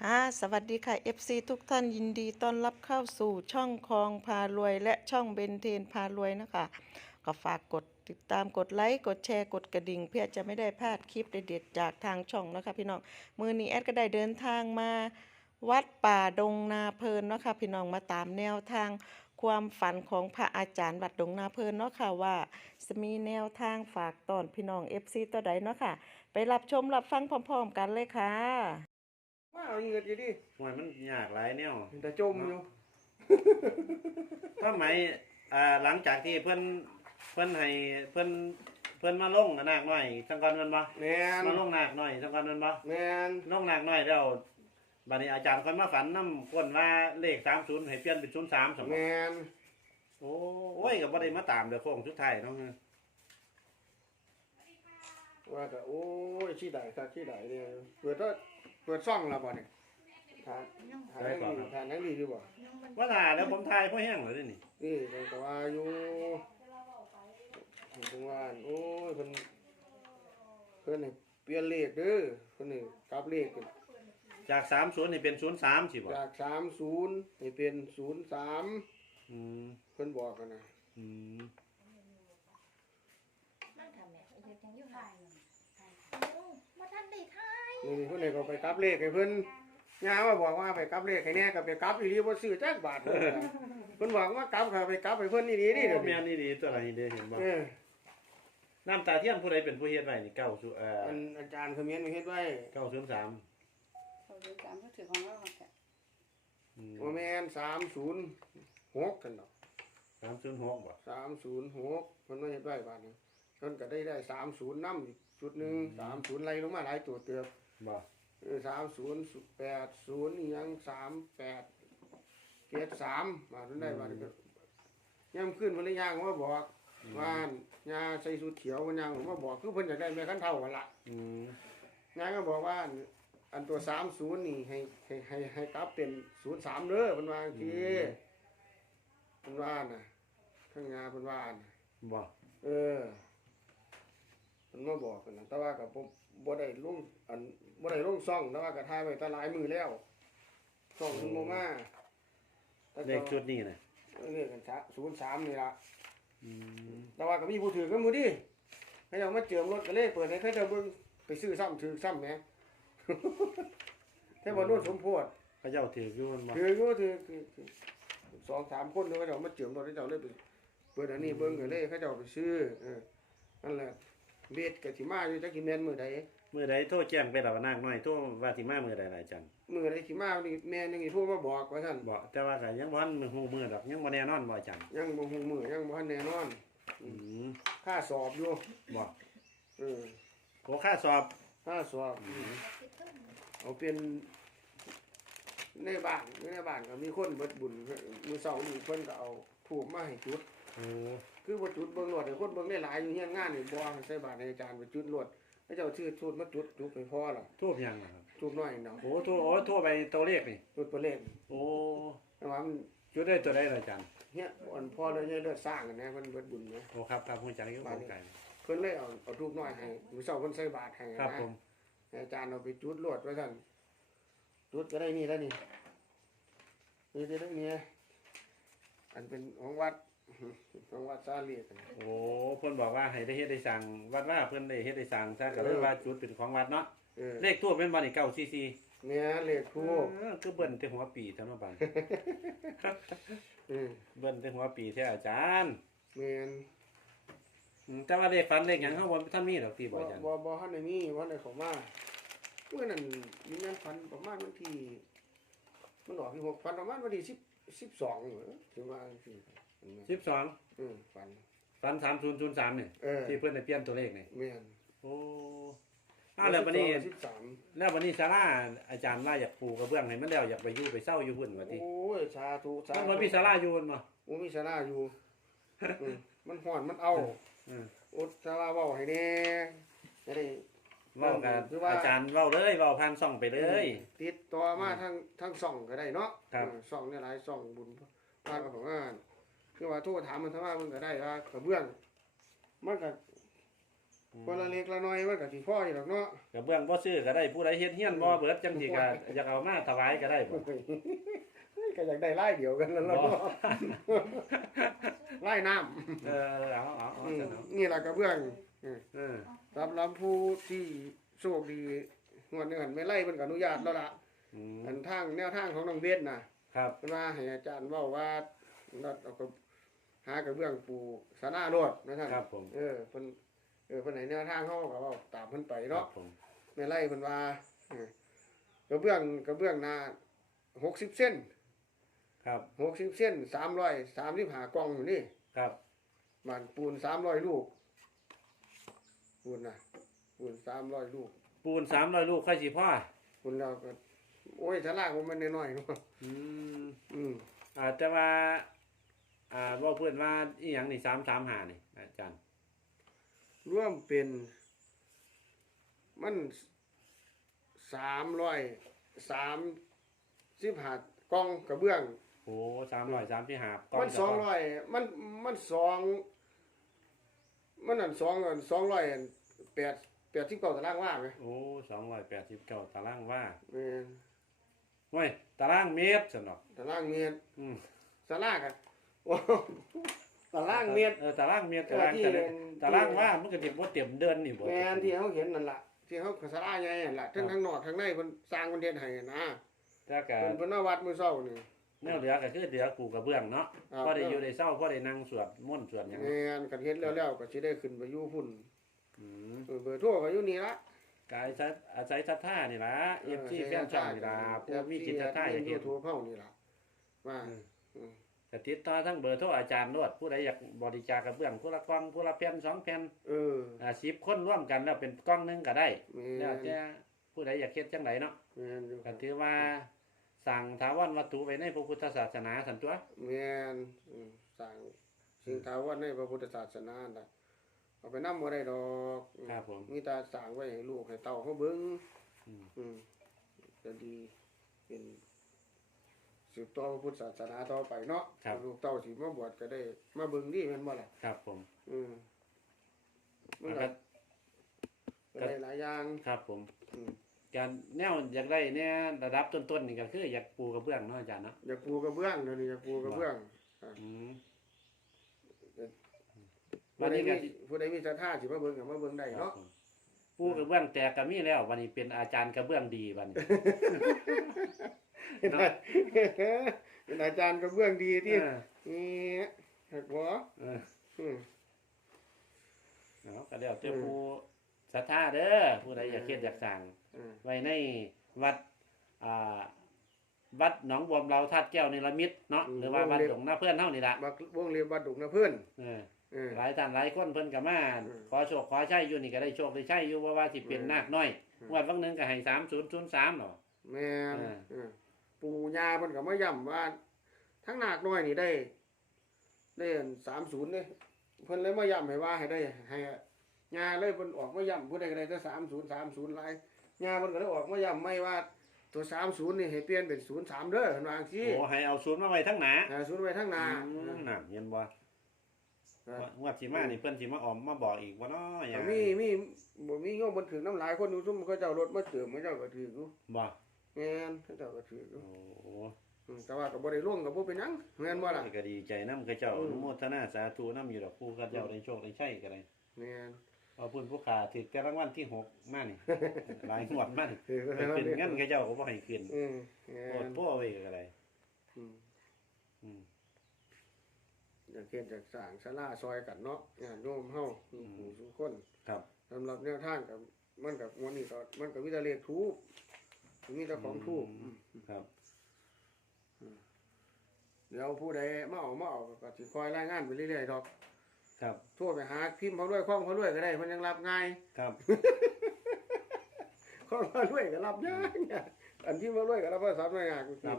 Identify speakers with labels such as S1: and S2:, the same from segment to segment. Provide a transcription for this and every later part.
S1: ค่ะสวัสดีค่ะ FC ทุกท่านยินดีต้อนรับเข้าสู่ช่องคลองพารวย และช่องเบนเทนพารวยนะคะ ก็ฝากกดติดตามกดไลค์กดแชร์กดกระดิ่ง เพื่อจะไม่ได้พลาดคลิปเด็ดๆจากทางช่องนะคะพี่น้องมือนี้แอดก็ได้เดินทางมา วัดป่าดงนาเพลินเนาะคะพี่น้องมาตามแนวทางความฝันของพระอาจารย์วัดดงนาเพลินเนาะค่ะว่าจะมีแนวทางฝากตอนพี่น้อง FC ตัวใดเนาะค่ะ ไปรับชมรับฟังพร้อม ๆ กันเลยค่ะ
S2: มาเอาเงินอยู่ดิ
S3: หวยมันยากหลายแนว
S2: แต่จมอยู่
S3: ถ้าไหมอ่าหลังจากที่เพิ่นเพิ่นให้เพิ่นเพิ่นมาลงนาคน้อยจังก่อนแมันบ่
S2: แมน
S3: มาลงนาคน้อยจังก่อนแมันบ่
S2: แมน
S3: ลงนาคน้อยแล้วบัดนี้อาจารย์ค่อยมาฝันนำคนว่าเลข30ให้เปลี่ยนเป็น03สม
S2: แมน
S3: โอ้โอ้ยก็บ่ได้มาตามเด้อโค้งสุดท้ายเนาะ
S2: ว่าแต่โอ้ยชี้ใดครับชี้ใดเนี่ยเปิดก็ เปิดซ่องแล้วบ่เนี่ยทานทานนั่งดีทานนั่งดีดีบ่
S3: ว่าถ่าแล้วผมถ่ายพ่อแห้งเลยนี่
S2: นี่แต่ว่าอยู่ถึงว่าโอ้ยเพิ่นเพิ่นนี่เปลี่ยนเลขเด้อเพิ่นนี่กลับเลข
S3: จาก30นี่เป็น03สิบ่
S2: จาก30ให้เป็น03
S3: อืม
S2: เพิ่นบอกกันนะ
S3: อืม
S4: นั่งทำแม่เฮ็ดจังอยู่ห่างโอ้มาทันได้ ทาย
S2: นี่เพิ่นนี่ก็ไปกลับเลขให้เพิ่นย่ามาบอกว่าไปกลับเลขให้แน่ก็ไปกลับอีหลีบ่ซื้อจักบาท เพิ่นว่าเพิ่นบอกว่ากลับก็ไปกลับให้เพิ่นอีหลีนี่
S3: โอ้
S2: เด้อ
S3: แม่นนี่ดีตัวไหนเด้อเห็นบ่
S2: เออ
S3: น้ำตาเทียนผู้ใดเป็นผู้เฮ็ดไว้นี่เก้าสุเอ่อ
S2: อันอาจารย์เขมิ้นเฮ็ดไว้
S3: เก้าศูนย์สาม
S5: เขาดูตามก็ถือของเราค่ะ
S3: อืม
S2: บ่แม่น306กันดอก
S3: สามศูนย์หกบ่
S2: 306เพิ่นมาเฮ็ดไว้บาดนี้เพิ่นก็ได้ได้30นำอีกชุดหนึง30ไล่ลงมาหลายตัวเติบ
S3: บ่
S2: เออ30 80อีหยัง38 73มาจนได้บาดนี้ก็ยามขึ้นเพิ่นเลยย่างมาบอกว่าย่าใส่ชุดเขียวเพิ่นย่างมาบอกคือเพิ่นอยากได้แม่คันเท่ากันล่ะ
S3: อืม
S2: นายก็บอกว่าอันอันตัวสามศูนย์นี่ให้ให้ให้ให้กลับเป็นศูนย์สามเด้อเป็นว่าทีเป็นว่าน่ะข้างงาเป็นว่าน่ะ
S3: บ่
S2: เออ มันมาบอกกันนะแต่ว่ากับผมบ่ได้ลงอันบ่ได้ลงซ่องแต่ว่าก็ถ่ายไว้แตหลายมือแล้วซ่องมันบ่มาแต่
S3: เลขชุดนี้น่ะ
S2: เลขกันศูนย์สามนี่ล่ะ
S3: อืม
S2: แต่ว่าก็มีผู้ถือกันหมู่ดิให้เรามาเจิมรถก็เลยเปิดให้เขาเจ้าเบิ่งไปซื้อซ้ำถือซ้ำแหมให้บ่โน่นสมโพธิ
S3: เขาเจ้าถืออยู่มันบ่
S2: ถือก็ถือคือคือสองสามคนเขาเจ้ามาเจิมรถให้เจ้าเลยไปเปิดอันนี้เบิ่งก็เลยเขาเจ้าไปซื้อเออนั่นแหละ เบ็ดก็สิมาอยู่จักสิแม่นมื้อใด
S3: มื้อใดโทรแจ้งไปแล้วว่านางน้อยโทรว่าสิมามื้อใดล่ะอาจารย์
S2: มื้อใดสิมานี่แม่นึงนี่โทรมาบอกว่าซั่น
S3: บ่แต่ว่าก็ยังบ่ทันมื้อฮู้มื้อดอกยังบ่แน่นอนบ่อาจารย์
S2: ยังบ่ฮู้มื้อยังบ่ทันแน่นอน
S3: อืม
S2: ค่าสอบอยู่
S3: บ่
S2: เออ
S3: โอค่าสอบ
S2: ค่าสอบเอาเป็นในบ้านในบ้านก็มีคนเบิดบุญมื้อเช้านี่เพิ่นก็เอาถูกมาให้จุด
S3: โอ้
S2: คือบ่จุดเบิ่งรวดให้คนเบิ่งได้หลายอยู่เฮียนงานนี่บ่ให้ใส่บาตรให้อาจารย์ไปจุดรวดให้เจ้าชื่อทูตมาจุดจุดให้พอล่ะ
S3: ทูบยังล่ะครับ
S2: ทูบน้อยเนาะ
S3: โอ้โทรโอ้โทรไปตัวเลขนี่
S2: จุดประเล่น
S3: โอ้
S2: แต่ว่ามัน
S3: จุดได้ตัวใดล่ะอาจารย์
S2: เฮียอ่อนพอเลยเลือดสร้างกันนะเพิ่นเบิดบุญนะ
S3: โอ้ครับครับผู้จักอยู่บ่ไกล
S2: เพิ่นเลยเอาเอาทูบน้อยให้มื้อเช้าเพิ่นใส่บาตรให้
S3: ครับ
S2: นะ
S3: ผม
S2: ให้อาจารย์เอาไปจุดรวดไว้ซั่นจุดก็ได้นี่แล้วนี่นี่ได้ได้นี่อันเป็นของวัด ของวัดซาเลียกัน
S3: โอ้เพิ่นบอกว่าให้ได้เฮ็ดได้สั่งวัดว่าเพิ่นได้เฮ็ดได้สั่งซะก็เลยว่าจุดเป็นของวัดเนาะ
S2: เออ
S3: เลขทูบเป็นบ่นี่944
S2: เนี่ยเลขทูบ
S3: เออคือเบิ้นแต่หัวปีเท่านั้นบาด
S2: เออ
S3: เบิ้นแต่หัวปีแท้อาจารย์
S2: แม่น
S3: อืมแต่ว่าเลขฝันเลขหยังเฮาบ่ท่านมีดอกที่บ่
S2: บ่
S3: อาจารย์
S2: บ่บ่ทันได้มีบ่ทันได้เข้ามาเมื่อนั้นมีงานพันประมาณวันที่มันออกที่6พันประมาณวันที่10 12เหรอถึงว่าจังซี่ เห็นไหม
S3: 12
S2: อืมฝัน
S3: ฝัน3003นี่
S2: เออ
S3: ที่เพิ่นได้เปลี่ยนตัวเลขนี่
S2: แม่น
S3: โอ้อ้าวแล้วบัดนี้
S2: 13
S3: แล้วบัดนี้ศาลาอาจารย์ว่าอยากปูกระเบื้องให้มันแล้วอยากไปอยู่ไปเช่าอยู่พุ่นว่าติ
S2: โอ้ยสาธุสา
S3: มัน
S2: ธุ
S3: บ่มีศาลาอยู่พุ่นบ่
S2: บ่มีศาลาอยู่อืมมันฮ้อนมันเอา
S3: อืม
S2: อดศาลาเว้าให้แน่จะได้
S3: เว้ากัน
S2: คือว่า
S3: อาจารย์เว้าเลยเว้าผ่านช่องไปเลย
S2: ติดต่อมาทั้งทั้งช่องก็ได้เนาะ
S3: ครับ
S2: เออช่องเนี่ยหลายช่องบุญพากับของงาน คือว่าโทรถามมันทั้งว่ามันก็ได้ว่ากระเบื้องมันก็คนละเล็กละน้อยมันก็สิพ่ออยู่ดอกเนาะ
S3: กระเบื้องบ่ซื้อก็ได้ผู้ใดเฮ็ดเฮียนบ่เบิดจังสิก็อยากเอามาถวายก็ได้บ่
S2: ก็อยากได้ไล่เดียวกันแล้วเนาะ
S3: บ่
S2: ไล่น้ำ
S3: เออเอาเอาเอา
S2: อืม
S3: ซะเนาะ
S2: นี่แหละกระเบื้อง
S3: เออ
S2: สำหรับผู้ที่โชคดีงวดนี้หันไม่ไล่เพิ่นก็อนุญาตแล้วล่ะ
S3: อืม
S2: อันทางแนวทางของน้องเบสน่ะ
S3: ครับ
S2: เพิ่นว่าให้อาจารย์เว้าว่าเราเอากระ หากระเบื้องปูสาราโลดนะท่าน
S3: ครับผม
S2: เออเพิ่นเออเพิ่นให้แนวทางเขาก็เว้าตามเพิ่นไป
S3: ครั
S2: เนาะ
S3: บผม
S2: แม่ไล่เพิ่นว่าเออกระเบื้องกระเบื้องหน้า60เส้น
S3: ครับ
S2: 60เส้น335กล่องอยู่นี่
S3: ครับ
S2: บ้านปูน300ลูก ปูนน่ะปูน300ลูก
S3: ปูน300ลูกค่อยสิพ่อ
S2: ปูนเราก็โอ้ยทะลากมันน้อยๆเนาะ
S3: อืม
S2: อืม
S3: อาจจะว่า อ่าว่าเพื่อนว่าอีหยังนี่335นี่อาจารย์
S2: ร่วมเป็นมัน335กล่องกระเบื้อง
S3: โอ้335กล่อง
S2: มัน
S3: เฉพาะ
S2: 200มันมันสองมันนั่น2อัน200 8 89ตารางวาไหม
S3: โอ้289ตารางว่า
S2: แม่น
S3: เว้ยตารางเมตรซั่นเนาะ
S2: ตารางเมตร
S3: อืม
S2: สลากอะโอ้ ตารางเมตร
S3: เออตารางเมตร
S2: เออ
S3: ตาราง
S2: ที่
S3: ตาราง
S2: ที่
S3: ตารางว่ามันก็สิบ่เต็มเดือนนี่บ่
S2: แม่นที่เขาเห็นนั่นล่ะที่เขาสลาใหญ่นั่นล่ะทั้งข้างนอกข้างในเพิ่นสร้างประเทศให้นะ
S3: แต่ก็
S2: เพิ่นเพิ่นเอาวัดมื้อเช้านี่
S3: แนวเหลือก็คือเหลือกูกระเบื้องเนาะ
S2: ครับ
S3: พอได้อยู่ได้เศร้าพอได้นั่งสวดมนต์สวดหยัง
S2: แม่นกันเฮ็ดแล้วๆก็สิได้ขึ้นไปอยู่พุ่น
S3: อืม
S2: เออเบอร์โทรก็อยู่นี่ละ
S3: กายอาศัยอาศัยศรัทธานี่ล่ะ FC แฟนช่องนี่ล่ะผู้มีจิตศรัทธาอยาก
S2: เฮ็
S3: เฮ็
S2: ด
S3: ด
S2: โทรเฮานี่ล่ะว่าอืม
S3: ก็ติดต่อทั้งเบอร์โทรอาจารย์โลดผู้ใดอยากบริจาคกระเบื้องผู้ละกล่องผู้ละแผ่นสองแผ่น
S2: เออ
S3: อ่า10คนร่วมกันแล้วเป็นกล่องหนึงก็ได้
S2: แม่
S3: แล้ว
S2: น
S3: แต่ผู้ใดอยากเฮ็ดจังไดเนาะ
S2: แม่นอยู่ค
S3: ก็
S2: รับ
S3: ถือว่าสั่งถาวรวัตถุไว้ในพระพุทธศาสนาสันตัว
S2: แม่นอืมสร้างสิ่งถาวรในพระพุทธศาสนาน่ะเอาไปนำบ่ได้ดอกอืม
S3: ครับผม
S2: มีแต่สร้างไว้ให้ลูกให้เต้าเขาเบิ่ง
S3: อืม
S2: อืมจะดีเป็น สืบต่อพระพุทธศาสนาต่อไปเนาะลูกเต้าสิมาบวชก็ได้ มาเบิ่งดีแม่นบ่ล่ะ
S3: ครับผม
S2: อืมมัน
S3: แล้ว
S2: ก็
S3: ก็
S2: ได้หลายอย่าง
S3: ครับผม
S2: อืม
S3: การแนวอยากได้เนี่ยระดับต้นๆนี่ก็คืออยากปูกระเบื้องเนาะอาจารย์เนาะ
S2: อยากปูกระเบื้องเดี๋ยวนี้อยากปูกระเบื้อง
S3: อืม
S2: ผู้
S3: วัน
S2: ใด
S3: นี้
S2: มี
S3: ก็สิ
S2: ผู้ใดมีศรัทธาสิมาเบิ่งก็มาเบิ่งได้
S3: ครับ
S2: เนาะ
S3: ผมปูกระเบื้องแตกก็มีแล้ว วันนี้เป็นอาจารย์กระเบื้องดีวันนี้
S2: เป็นอาเป็นอาจารย์กระเบื้องดีที่
S3: เออ
S2: นี่หักบ่
S3: เออ
S2: อืม
S3: เอาก็เดี๋ยวเจ้าผู้ศรัทธาเด้อผู้ใดอยากเฮ็ดอยากสร้าง
S2: อืม
S3: ไว้ในวัดอ่าวัดหนองบวมเราธาตุแก้วนิรมิตเนาะหรือว่าวัดหลวงนาเพื่อนเท่านี่ละ
S2: บักวงเรียนวัดดุกนะเพิ่น
S3: เออ
S2: เออ
S3: หลายท่านหลายคนเพิ่นก็มา
S2: อืม
S3: ขอโชคขอใช้อยู่นี่ก็ได้โชคได้ใช้อยู่ว่าว่าสิเป็น
S2: อืม
S3: นาคน้อย
S2: อืม
S3: งวดวันหนึงก็ให้3003หรอ
S2: แม่น
S3: เออ
S2: เออ ปู่ย่าเพิ่นก็มาย้ำว่า ทั้งนาคน้อยนี่ได้ ได้สามศูนย์เลยเพิ่นเลยมาย้ำให้ว่าให้ได้ให้ย่าเลยเพิ่นออกมาย้ำผู้ใดก็ได้แต่สามศูนย์สามศูนย์หลายย่าเพิ่นก็เลยออกมาย้ำไม่ว่าตัวสามศูนย์นี่ให้เปลี่ยนเป็นศูนย์สามเด้อเพิ่นว่าจังซี่
S3: โอ้ให้เอาศูนย์มาไว้ทั้งหนา
S2: หาศูนย์ไว้ทั้งหนา
S3: อืมน่ะเห็นบ่
S2: เออ
S3: งวดสิมานี่เพิ่นสิมาออมมาบอกอีกว่าน้อหยั
S2: แต่
S3: ง
S2: มีมีบ่มีโยมเพิ่นถือน้ำหลายคนอยู่ซุ่มเขาเจ้ารถมาเติมเขาเจ้าก็ถืออยู่
S3: บ่
S2: แม่นเขาเจ้าก็ถืออยู่
S3: โอ้โห
S2: อืมแต่ว่าก็บ่ได้ลงก็บ่เป็นหยังแม่นบ่ล่ะ
S3: ก็ดีใจนำเขาเจ้า
S2: อืม
S3: อนุโมทนาสาธุนํอยู่ดอกผู้เขาเจ้าได้โชคได้ใช้ก็ได้
S2: แม่น
S3: เอาพุ่นผู้ขาถือแต่รางวัลที่หกมานี่ หลายงวดมานี่
S2: ถือก็
S3: เป็น
S2: แล้ว
S3: เงินเขาเจ้าก็บ่ให้ขึ้น
S2: อืมแม่
S3: โอด
S2: น
S3: พ่อไว้ก็ได้
S2: อืม
S3: อืม
S2: อยากเฮ็ดจากสร้างศาลาซอยกันเนาะญาติโยมเฮาทุกผู้ทุกคน
S3: ครับ
S2: สำหรับแนวทางกับมันกับวันนี้ก็มันก็มีแต่เลขทูป มีแต่ของทูป
S3: อืมครับ
S2: เดี๋ยวผู้ใดมาเอามาเอาก็สิคอยรายงานไปเรื่อยๆดอก
S3: ครับ
S2: โทั่วไปหาพิมพ์เขาด้วยข้องเขาด้วยก็ได้เพิ่นยังรับง่าย
S3: ครับ
S2: ข้องเขาด้วยก็รับยากอันที่มาด้วยก็รับภาษาไม่ยากจริ
S3: รับ
S2: ง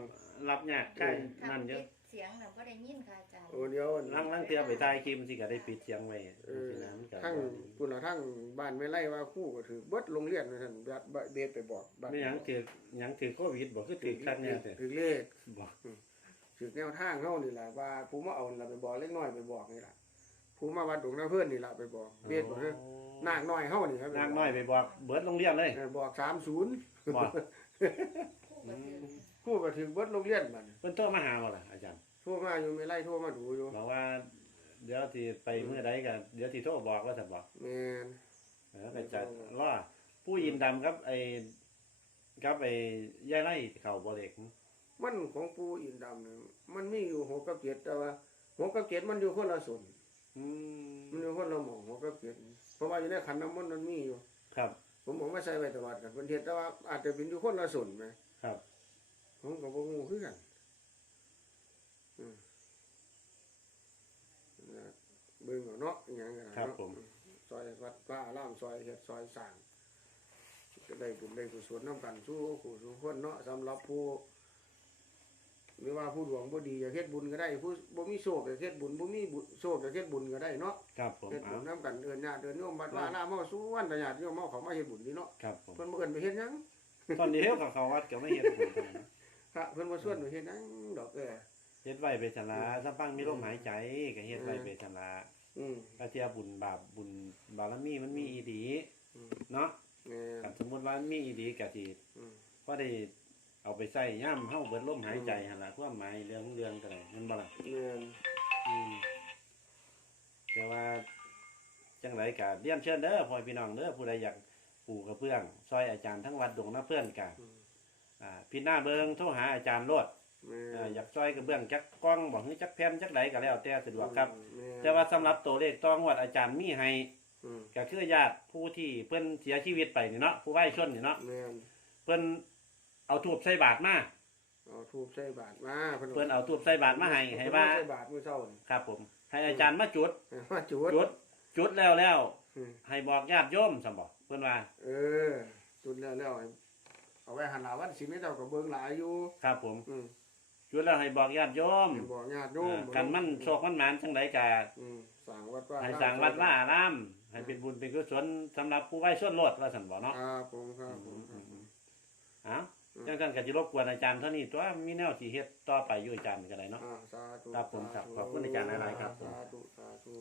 S3: รับยากใช่นั่นเยอะ
S4: เสียงเราก็ได้ยินค่ะอาจารย์
S2: โอ้เดี๋ยว
S3: ลังลังเตือไปถ่ายคลิปสิก็ได้ปิดเสียงไว้
S2: เออ
S3: สินะมันก็
S2: ทั้งปุ่นละทั้งบ้านไม่ไล่ว่าครู่ก็ถือเบิดโรงเรียนว่าซั่นบัดบัดเบสไปบอกบัด
S3: ไม่หยังถือหยังถือโควิดบ่คือถือคักเนี่ยแต่
S2: ถือเลข
S3: บ่
S2: ถือแนวทางเฮานี่ล่ะว่าผู้มาเอานี่ล่ะไปบอกเล็กน้อยไปบอกนี่ล่ะผู้มาวัดดงน้าเพื่อนนี่ล่ะไปบอกเบียดบอกเด้อนาคน้อยเฮานี่ครับ
S3: นางน้อยไปบอกเบิดโรงเรียนเลย
S2: เออบอก30
S3: บอกอืม
S2: ผู้ก็ถึงเบิดโรงเรียนบัดนี้
S3: เพิ่นโทรมาหาบ่ล่ะอาจารย์
S2: โทรมาอยู่ไม่ไล่โทรมาดูอยู่
S3: บอกว่า เดี๋ยวที่ไปเมื่อใดก็เดี๋ยวที่โทรบอกว่าซั่นบอก
S2: แม่น
S3: เออไปจัดรอผู้ยินดำครับ ไอ้ครับไอ้ย่ายไร่เขาบ่เล็ก
S2: มันของปู่อินดำนี่มันมีอยู่หกกับเจ็ดแต่ว่าหกกับเจ็ดมันอยู่คนละส่วน
S3: อื
S2: มัน
S3: ม
S2: อยู่คนละหม่องหกกับเจ็ดเพราะว่าอยู่ในขันน้ำมนต์มันมีอยู่
S3: ครับ
S2: ผมบอกว่าใส่ไว้ตลอดกันเพิ่นเฮ็ดแต่ว่าอาจจะเป็นอยู่คนละส่วนไหม
S3: ครับ
S2: ผมก็บ่งูคือกันอืมนะ เบิ่งเอาเนาะอหย่างกัน
S3: ครับ
S2: เนาะ
S3: ผม
S2: ซอยวัดป้าอารามซอยเฮ็ดซอยสร้างก็ได้บุญได้กุศลน้ำกันสู้ผู้สู้คนเนาะสำหรับผู้หรือว่าผู้ดวงบ่ดีอยากเฮ็ดบุญก็ได้ผู้บ่มีโชคอยากเฮ็ดบุญบ่มีบุญโชคอยากเฮ็ดบุญก็ได้เนาะ
S3: ครับผม
S2: เฮ็ด
S3: เอา
S2: บุญน้ำกันเอิ้นญาติเอิ้นโยมบัดว่าลามาสู้วันแต่ญาติโยมมาเขามาเฮ็ดบุญนี่เนาะ
S3: ครับผม
S2: เพิ่นบ่เอิ้นไปเฮ็ดหยัง
S3: ตอนนี้เฮากับเขาวัดก็ไม่เฮ็ดบุญเท่านั้น
S2: พระเพิ่นบ่ชวนไปเฮ็ดหยังดอกเอ้อ
S3: เฮ็ดไว้ไปชนะสัฟังมีลมหายใจก็เฮ็ดไว้ไปชนะ
S2: อืม
S3: กระเทียบุญบาปบุญบารมีมันมีอีดี
S2: อืม
S3: เนาะ
S2: แม่น
S3: คันสมมุติว่ามันมีอีดีก็สิ
S2: อืม
S3: พอได้เอาไปใส่ย่ำเฮาเบิดลมหายใจหั่นล่ะความหมายเรื่องเรื่องก็ได้แมันบ่ล่ะ
S2: แม่น
S3: อืมแต่ว่าจังไรก็เรียนเชิญเด้อพ่อพี่น้องเด้อผู้ใดอยากปลูกกระเพื่อง ซอยอาจารย์ทั้งวัดดงน้าเพื่อนกัน
S2: อืม
S3: อ่าพี่หน้าเบิงโทรหาอาจารย์โลด
S2: แม่
S3: อ่านอยากซอยกระเบื้องจักกล้องบอกให้จักแผ่นจักไหลก็แล้วแต่สะดวกครับ
S2: แม่น
S3: แต่ว่าสำหรับตัวเลขต้องวัดอาจารย์มีให้
S2: อืม
S3: ก็คือญาติผู้ที่เพิ่นเสียชีวิตไปนี่เนาะผู้ไว้ชนนี่เนาะ
S2: แม่น
S3: เพิ่นเอาทูบใส่บาตรมา
S2: เอาทูบใส่บาตรมาเพิ่น
S3: เพิ่นเอาทูบใส่บาตรมาให้ให้ว่า
S2: ใส่บาตรมื้อเช้านี่
S3: ครับ ผม ให้อาจารย์มาจุด
S2: ให้มาจุด
S3: จุดจุดแล้วแล้ว
S2: อืม
S3: ให้บอกญาติโยมซั่นบ่เพิ่นว่า
S2: เออ จุดแล้วแล้วให้เอาไว้หันหน้าวันสิมีเจ้าก็เบิ่งหลายอยู่
S3: ครับผม
S2: อืม
S3: จุดแล้วให้บอกญาติโยม
S2: ให้บอกญาติโย
S3: เอ่
S2: ม
S3: อกันมันโชคมันหมานจังไดก็
S2: อืมสร้างวัดว่า
S3: ให้สร้างวัดว่าอารามให้เป็นบุญเป็นกุศลสำหรับผู้ไว้ชนโลดว่าซั่นบ่เนาะ
S2: ครับผมครับผมครับผม
S3: เอ้าจังซั่นก็สิรบกวนอาจารย์เท่านี้ตัวมีแนวสิเฮ็ดต่อไปอยู่อาจารย์ก็ได้เนาะ
S2: อ่าสาธุ
S3: ครับผมครับขอบคุณอาจารย์หลายๆครับผม
S2: สาธุสาธุ